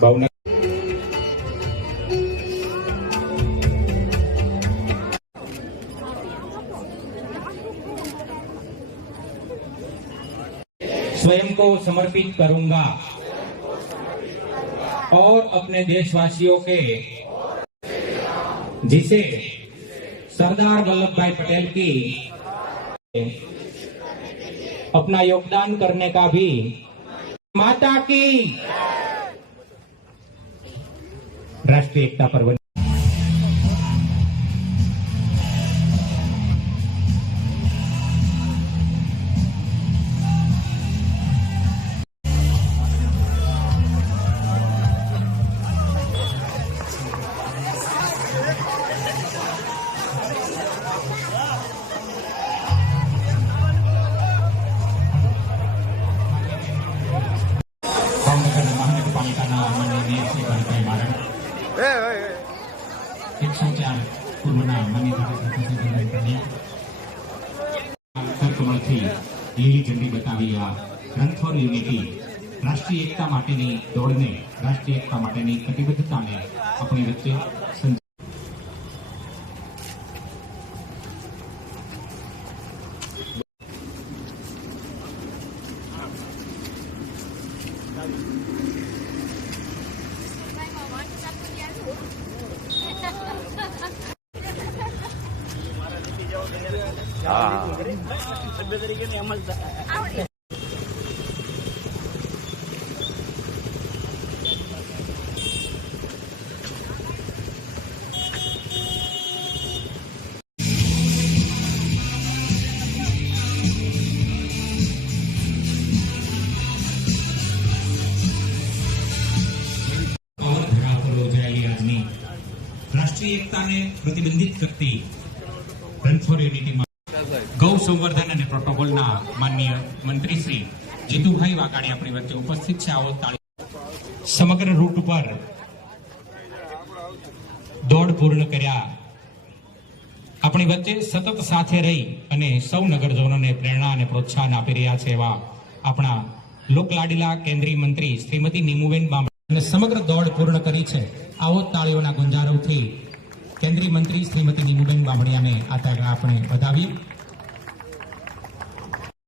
ભાવનગર स्वयं को समर्पित करूंगा और अपने देशवासियों के जिसे सरदार वल्लभ भाई पटेल की अपना योगदान करने का भी माता की राष्ट्रीय एकता पर्व महानगरपालिकाના માનનીય મેયર શ્રી ભરતભાઈ મારણ 104 પૂર્વના માનનીય ધારાસભ્ય કમળથી લીલી ઝંડી બતાવી આ રન ફોર યુનિટી રાષ્ટ્રીય એકતા માટેની દોડને, રાષ્ટ્રીય એકતા માટેની કટિબદ્ધતાને આપણી વચ્ચે राष्ट्रीय एकता ने प्रतिबंधित करती रन फॉर यूनिटी गौ संवर्धन और प्रोटोकॉल माननीय मंत्री श्री जीतुभाई वाकाणी अपनी वच्चे उपस्थित है। आवो ताली समग्र रूट पर दौड़ पूर्ण कर्या अपनी वच्चे सतत साथे रही अने सौ नगरजनों ने प्रेरणा और प्रोत्साहन आपी रह्या छे एवा अपना लोकलाडीला केंद्रीय मंत्री श्रीमती नीमुबेन बामणी समग्र दौड़ पूर्ण करी छे। आवो ताळीओना गुंजारवथी केंद्रीय मंत्री श्रीमती नीमुबेन बामणियाने आ तारीखे આપણે વધાવીએ।